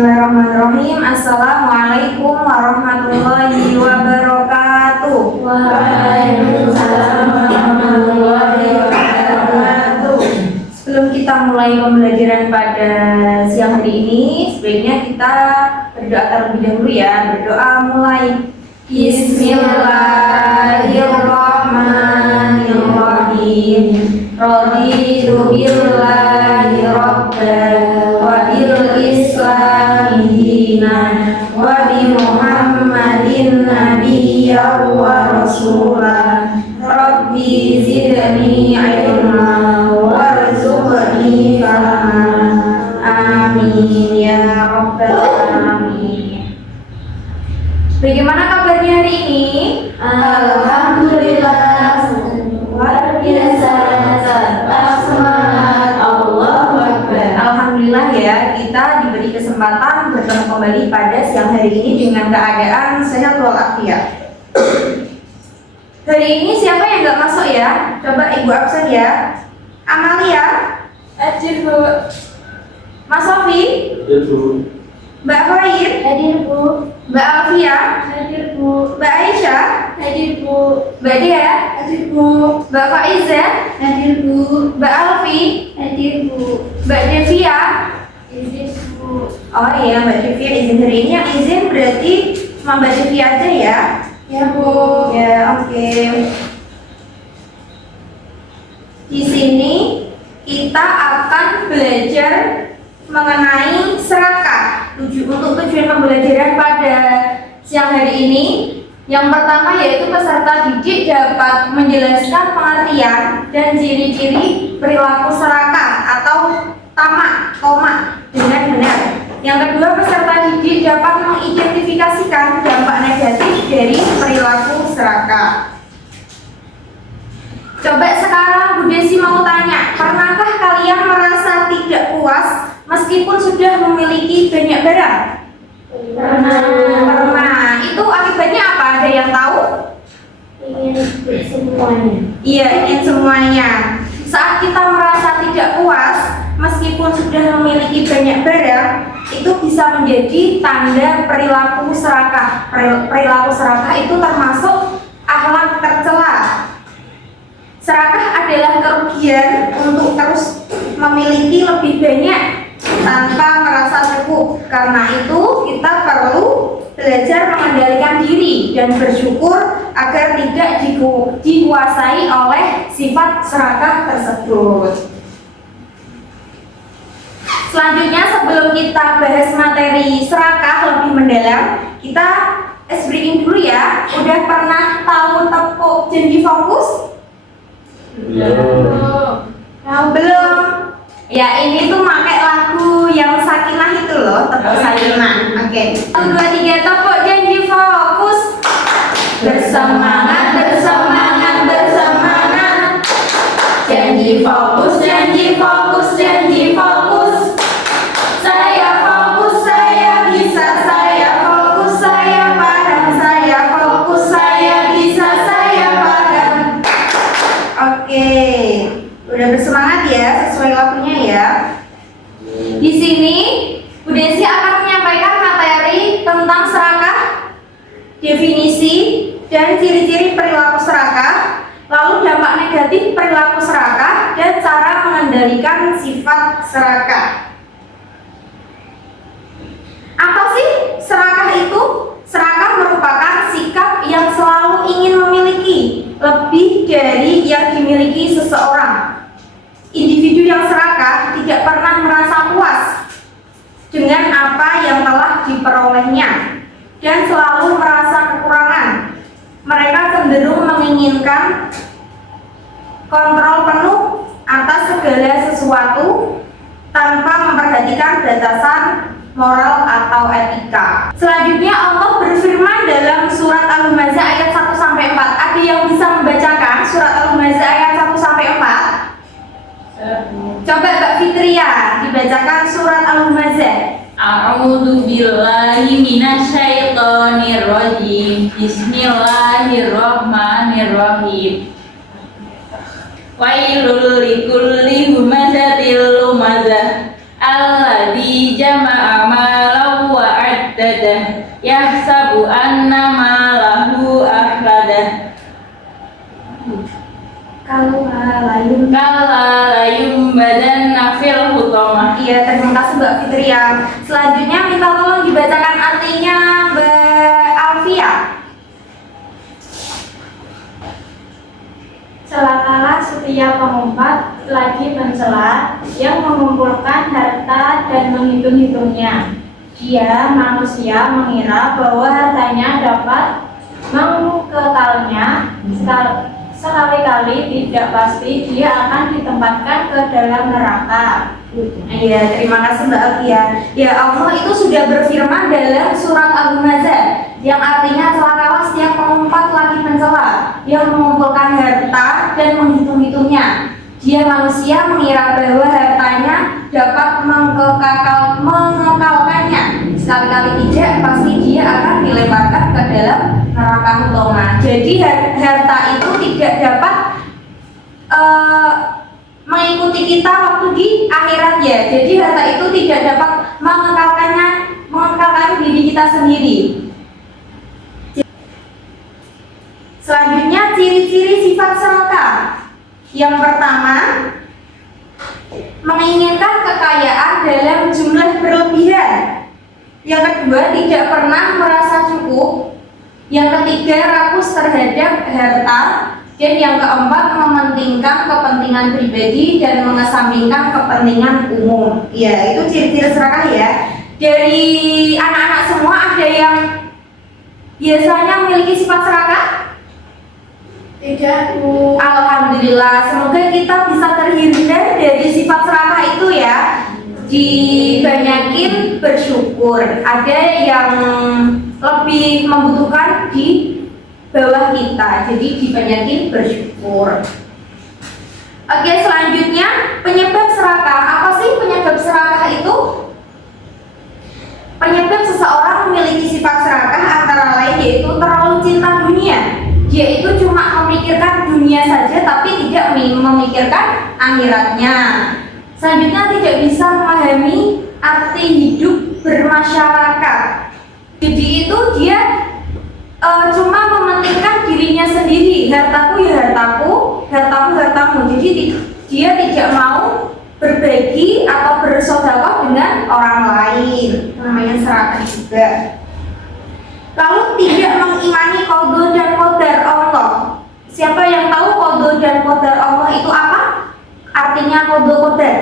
Bismillahirrahmanirrahim. Assalamualaikum warahmatullahi wabarakatuh. Waalaikumsalam warahmatullahi wabarakatuh. Sebelum kita mulai pembelajaran pada siang hari ini, sebaiknya kita berdoa terlebih dahulu ya. Berdoa mulai. Bismillahirrahmanirrahim. Raditu billahi rabban wa bil islami dinan wa bi Muhammadin nabiyyan wa rasulan. Rabbi zidni ilma warzuqni fahma. Amin ya rabbal alamin. Bagaimana kabarnya hari ini? Alhamdulillah, luar biasa, tetap semangat, Allahu Akbar. Alhamdulillah ya, kita diberi kesempatan bertemu kembali pada siang hari ini dengan keadaan sehat walafiat. Hari ini siapa yang nggak masuk ya? Coba ibu absen ya. Amalia, Hadir Bu. Mas Sofi, Mbak Khair, Hadir Bu. Mbak Alfia, Hadir Bu. Mbak Aisyah, Hadir Bu. Mbak Dia, Hadir Bu. Mbak Faiza, Hadir Bu. Mbak Alfi, Hadir Bu. Mbak Devia. Izin Bu. Oh iya, Mbak Devia izin hari ini. Yang izin berarti cuma Mbak Devia aja ya. Ya Bu. Ya, oke. Di sini kita akan belajar mengenai serakah. Untuk tujuan pembelajaran pada siang hari ini, yang pertama yaitu peserta didik dapat menjelaskan pengertian dan ciri-ciri perilaku serakah atau tamak, tomak dengan benar. Yang kedua, peserta didik dapat mengidentifikasikan dampak negatif dari perilaku serakah. Coba sekarang Bu Desi mau tanya, pernahkah kalian merasa tidak puas meskipun sudah memiliki banyak barang? Pernah. Itu akibatnya apa? Ada yang tahu? Ingin semuanya. Iya, ingin semuanya. Saat kita merasa tidak puas meskipun sudah memiliki banyak barang, itu bisa menjadi tanda perilaku serakah. Perilaku serakah itu termasuk akhlak tercela. Serakah adalah kerugian untuk terus memiliki lebih banyak tanpa merasa cukup. Karena itu kita perlu belajar mengendalikan diri dan bersyukur agar tidak dikuasai oleh sifat serakah tersebut. Selanjutnya, sebelum kita bahas materi serakah lebih mendalam, kita briefing dulu ya. Udah pernah tahu tepuk janji fokus? Belum. Ya, ini tuh pakai lagu yang Sakinah itu loh, tepuk Sakinah. Oke. 1, 2, 3, tepuk janji fokus. Bersemangat, bersemangat, bersemangat. Janji fokus, janji fokus, janji fokus. Saya fokus, saya bisa, saya fokus, saya paham, saya fokus, saya bisa, saya paham. Oke, udah bersemangat ya sesuai lagunya ya. Di sini Bu Desi akan menyampaikan materi tentang serakah, definisi dan ciri-ciri perilaku serakah, lalu dampak negatif perilaku serakah dan cara mengendalikan sifat serakah. Apa sih serakah itu? Serakah merupakan sikap yang selalu ingin memiliki lebih dari yang dimiliki seseorang. Individu yang serakah tidak pernah merasa puas dengan apa yang telah diperolehnya dan selalu merasa kekurangan. Mereka cenderung menginginkan kontrol penuh atas segala sesuatu tanpa memperhatikan batasan moral atau etika. Selanjutnya Allah berfirman dalam surat Al-Humazah ayat 1-4. Ada yang bisa membacakan surat Al-Humazah ayat 1-4? Coba Mbak Fitria dibacakan surat Al-Humazah. A'udzu billahi minasyaitonir rajim. Bismillahirrahmanirrahim. Wailul likulli humazatil lumazah alladzi jama'a malan Iya, terima kasih Mbak Fitria. Selanjutnya minta tolong dibacakan artinya Mbak Alfia. Celakalah setiap pengumpat lagi mencela yang mengumpulkan harta dan menghitung-hitungnya. Dia manusia mengira bahwa hartanya dapat mengekalnya. Sekali-kali tidak pasti dia akan ditempatkan ke dalam neraka. Iya, terima kasih Mbak Alfia. Ya, Allah itu sudah berfirman dalam surat Al-Humazah yang artinya celakalah setiap pengumpat lagi mencela yang mengumpulkan harta dan menghitung-hitungnya. Dia manusia mengira bahwa hartanya dapat mengekalkannya. Sekali-kali tidak, pasti dia akan dilemparkan ke dalam neraka Hutoma. Jadi harta itu tidak dapat mengikuti kita waktu di akhirat ya. Jadi harta itu tidak dapat mengekalkan diri kita sendiri. Selanjutnya ciri-ciri sifat serakah. Yang pertama, menginginkan kekayaan dalam jumlah berlebihan. Yang kedua, tidak pernah merasa cukup. Yang ketiga, rakus terhadap harta. Dan yang keempat, mementingkan kepentingan pribadi dan mengesampingkan kepentingan umum. Ya, itu ciri-ciri serakah ya. Dari anak-anak semua ada yang biasanya memiliki sifat serakah? Tidak, Bu. Alhamdulillah, semoga kita bisa terhindar dari sifat serakah itu ya. Dibanyakin bersyukur. Ada yang lebih membutuhkan di bawah kita, jadi dibanyakin bersyukur. Oke, selanjutnya penyebab serakah. Apa sih penyebab serakah itu? Penyebab seseorang memiliki sifat serakah antara lain yaitu terlalu cinta dunia. Dia itu cuma memikirkan dunia saja tapi tidak memikirkan akhiratnya. Selanjutnya tidak bisa memahami arti hidup bermasyarakat. Jadi itu dia cuma mementingkan dirinya sendiri. Hartaku ya hartaku, hartamu hartamu. Jadi dia tidak mau berbagi atau bersedekah dengan orang lain. Namanya serakah juga. Lalu tidak mengimani qada dan qadar Allah. Siapa yang tahu qada dan qadar Allah itu apa? Artinya qada qadar.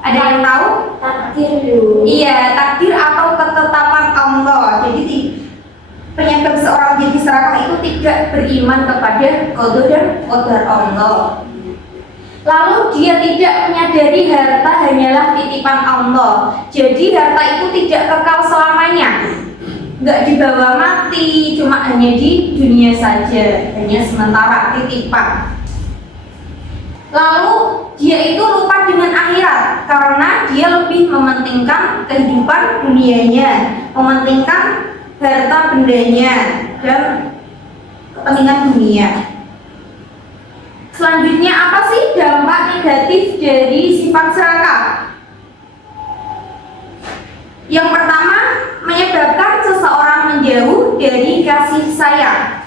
Ada yang tahu? Takdir, Bu. Iya, takdir atau ketetapan Allah. Jadi penyebab seorang jadi serakah itu tidak beriman kepada qada dan qadar Allah. Lalu dia tidak menyadari harta hanyalah titipan Allah. Jadi harta itu tidak kekal selamanya. Nggak dibawa mati, cuma hanya di dunia saja, hanya sementara titipan. Lalu dia itu lupa dengan akhirat karena dia lebih mementingkan kehidupan dunianya, mementingkan harta bendanya dan kepentingan dunia. Selanjutnya apa sih dampak negatif dari sifat serakah? Yang pertama, menyebabkan seseorang menjauh dari kasih sayang.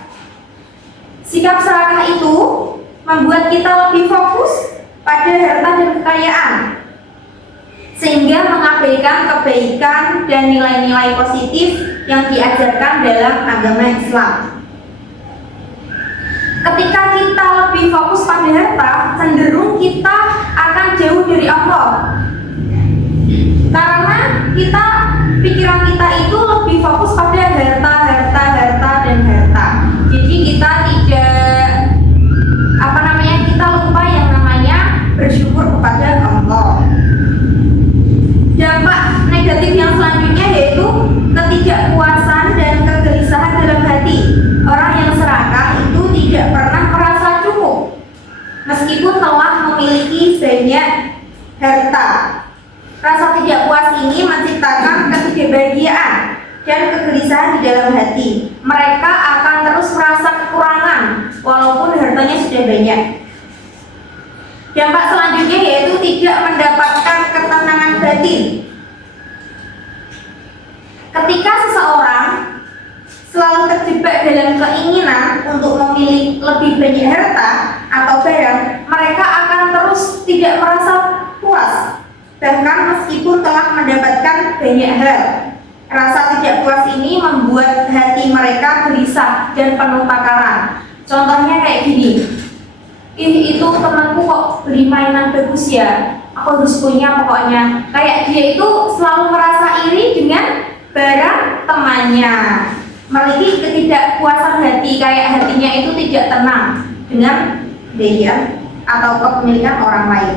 Sikap serakah itu membuat kita lebih fokus pada harta dan kekayaan, sehingga mengabaikan kebaikan dan nilai-nilai positif yang diajarkan dalam agama Islam. Ketika kita lebih fokus pada harta, cenderung kita akan jauh dari Allah. Karena pikiran kita itu lebih fokus pada harta dan harta. Jadi kita kita lupa yang namanya bersyukur kepada Allah. Dampak negatif yang selanjutnya yaitu ketidakpuasan dan kegelisahan dalam hati. Orang yang serakah itu tidak pernah merasa cukup meskipun telah memiliki banyak harta. Rasa tidak puas ini menciptakan ketidakbahagiaan dan kegelisahan di dalam hati. Mereka akan terus merasa kekurangan walaupun hartanya sudah banyak. Dampak selanjutnya yaitu tidak mendapatkan ketenangan batin. Ketika seseorang selalu terjebak dalam keinginan untuk memilih lebih banyak harta atau barang, mereka akan terus tidak merasa puas. Bahkan meskipun mendapatkan banyak hal. Rasa tidak puas ini membuat hati mereka gelisah dan penuh takaran. Contohnya kayak gini, itu temanku kok beli mainan bagus ya, aku harus punya pokoknya. Kayak dia itu selalu merasa iri dengan barang temannya, memiliki ketidakpuasan hati, kayak hatinya itu tidak tenang dengan dia atau kepemilikan orang lain.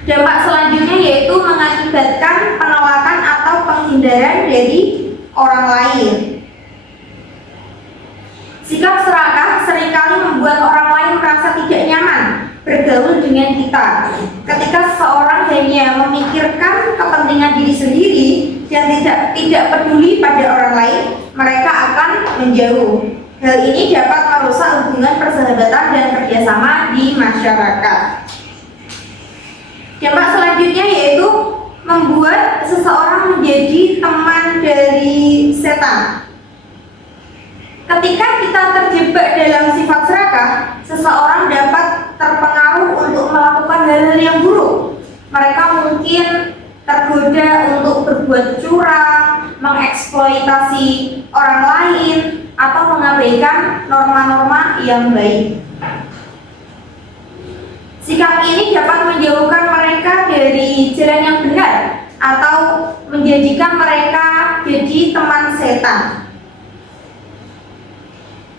Dampak selanjutnya yaitu mengakibatkan penolakan atau penghindaran dari orang lain. Sikap serakah seringkali membuat orang lain merasa tidak nyaman bergaul dengan kita. Ketika seseorang hanya memikirkan kepentingan diri sendiri dan tidak peduli pada orang lain, mereka akan menjauh. Hal ini dapat merusak hubungan persahabatan dan kerjasama di masyarakat. Dampak selanjutnya yaitu membuat seseorang menjadi teman dari setan. Ketika kita terjebak dalam sifat serakah, seseorang dapat terpengaruh untuk melakukan hal-hal yang buruk. Mereka mungkin tergoda untuk berbuat curang, mengeksploitasi orang lain, atau mengabaikan norma-norma yang baik. Sikap ini dapat menjauhkan mereka dari jalan yang benar atau menjadikan mereka jadi teman setan.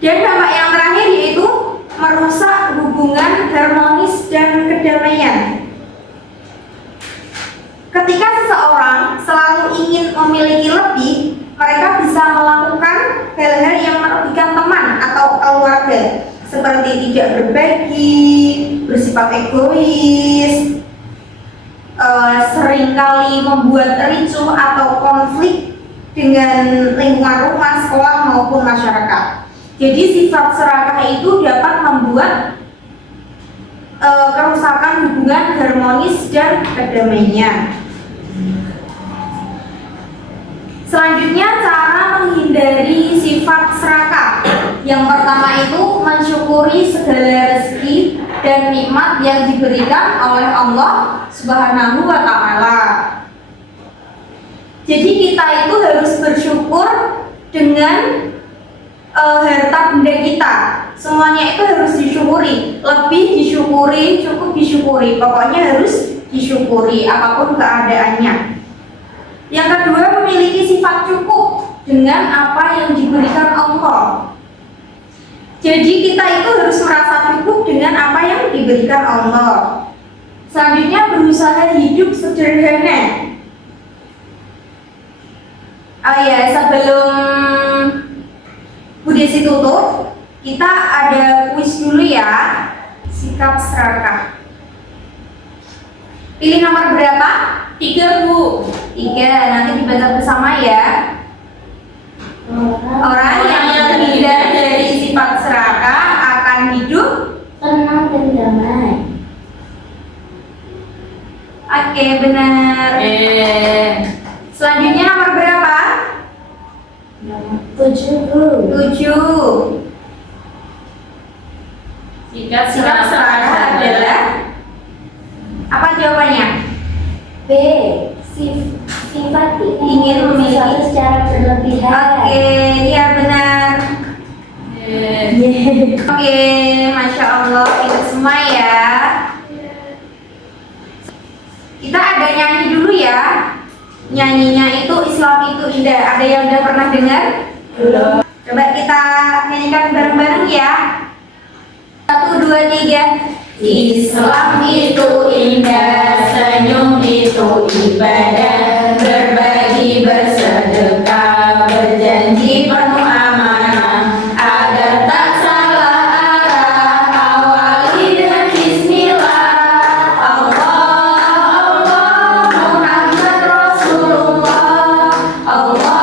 Dan dampak yang terakhir yaitu merusak hubungan harmonis dan kedamaian. Ketika seseorang selalu ingin memiliki lebih, mereka bisa melakukan hal-hal yang merugikan teman atau keluarga, seperti tidak berbagi, bersifat egois, seringkali membuat ricuh atau konflik dengan lingkungan rumah, sekolah maupun masyarakat. Jadi sifat serakah itu dapat membuat kerusakan hubungan harmonis dan kedamaian. Selanjutnya, cara menghindari sifat serakah. Yang pertama itu mensyukuri segala rezeki dan nikmat yang diberikan oleh Allah Subhanahu wa Ta'ala. Jadi kita itu harus bersyukur dengan harta benda kita. Semuanya itu harus disyukuri, lebih disyukuri, cukup disyukuri. Pokoknya harus disyukuri apapun keadaannya. Yang kedua, memiliki sifat cukup dengan apa yang diberikan Allah. Jadi kita itu harus merasa cukup dengan apa yang diberikan Allah. Selanjutnya, berusaha hidup sederhana. Oh ya, sebelum Bu Desi tutup, kita ada kuis dulu ya. Sikap serakah. Pilih nomor berapa? 3, Bu. 3, nanti dibaca bersama ya. Orang yang terhindar dari sifat serakah akan hidup tenang dan damai. Oke, benar. Selanjutnya nomor berapa? 7. 7. Sikap Sikap serakah adalah apa jawabannya? B. Sifat Ingin memiliki sesuatu secara berlebihan. Oke, ya benar. Oke, Masya Allah, kita semua ya. Kita ada nyanyi dulu ya. Nyanyinya itu Islam itu indah. Ada yang udah pernah dengar? Belum. Coba kita nyanyikan bareng-bareng ya. 1, 2, 3. Islam itu indah, senyum itu ibadah, berbagi, bersedekah, berjanji penuh amanah, agar tak salah arah, awali dengan bismillah. Allah, Allah, Muhammad Rasulullah. Allah,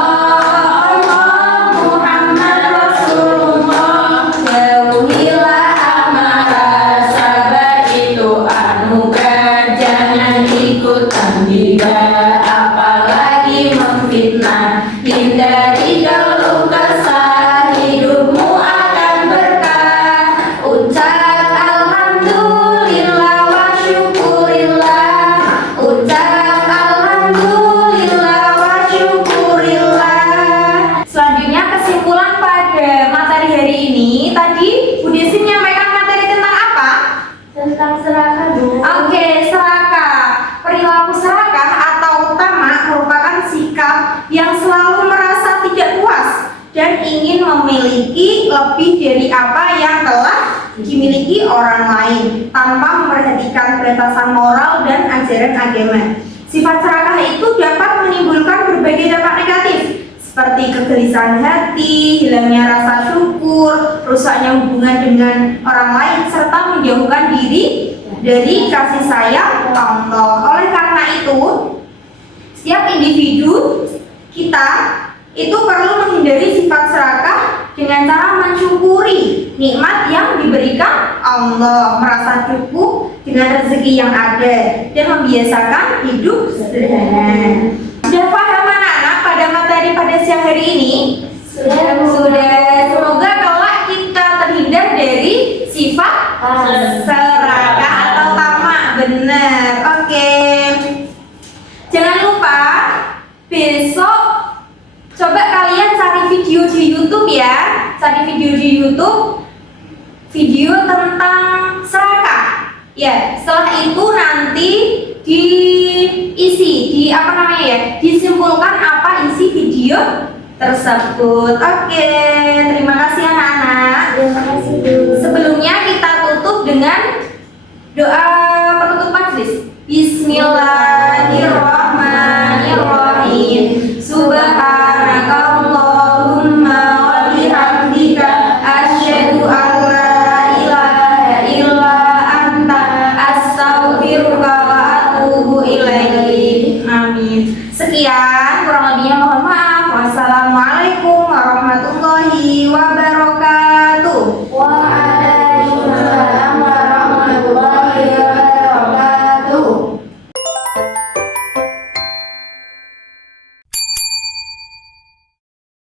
Allah, Muhammad Rasulullah. Jauhilah amarah, sabar itu anugerah, jangan ikutan gibah, apalagi memfitnah. Hindari keluh kesah, hidupmu akan berkah. Ucap alhamdulillah wa syukurillah, ucap alhamdulillah yang selalu merasa tidak puas dan ingin memiliki lebih dari apa yang telah dimiliki orang lain tanpa memperhatikan batasan moral dan ajaran agama. Sifat serakah itu dapat menimbulkan berbagai dampak negatif seperti kegelisahan hati, hilangnya rasa syukur, rusaknya hubungan dengan orang lain, serta menjauhkan diri dari kasih sayang Allah. Oleh karena itu, setiap individu kita itu perlu menghindari sifat serakah dengan cara mensyukuri nikmat yang diberikan Allah, merasa cukup dengan rezeki yang ada, dan membiasakan hidup sederhana. Sudah paham anak-anak pada materi pada siang hari ini? Sudah. Semoga kelak kita terhindar dari sifat serakah atau tamak. Benar. Oke. Jangan lupa besok coba kalian cari video di YouTube ya. Cari video di YouTube, video tentang serakah. Ya, setelah itu nanti disimpulkan apa isi video tersebut. Oke, terima kasih anak-anak. Terima kasih, Bu. Sebelumnya kita tutup dengan doa penutup majelis. Bismillah.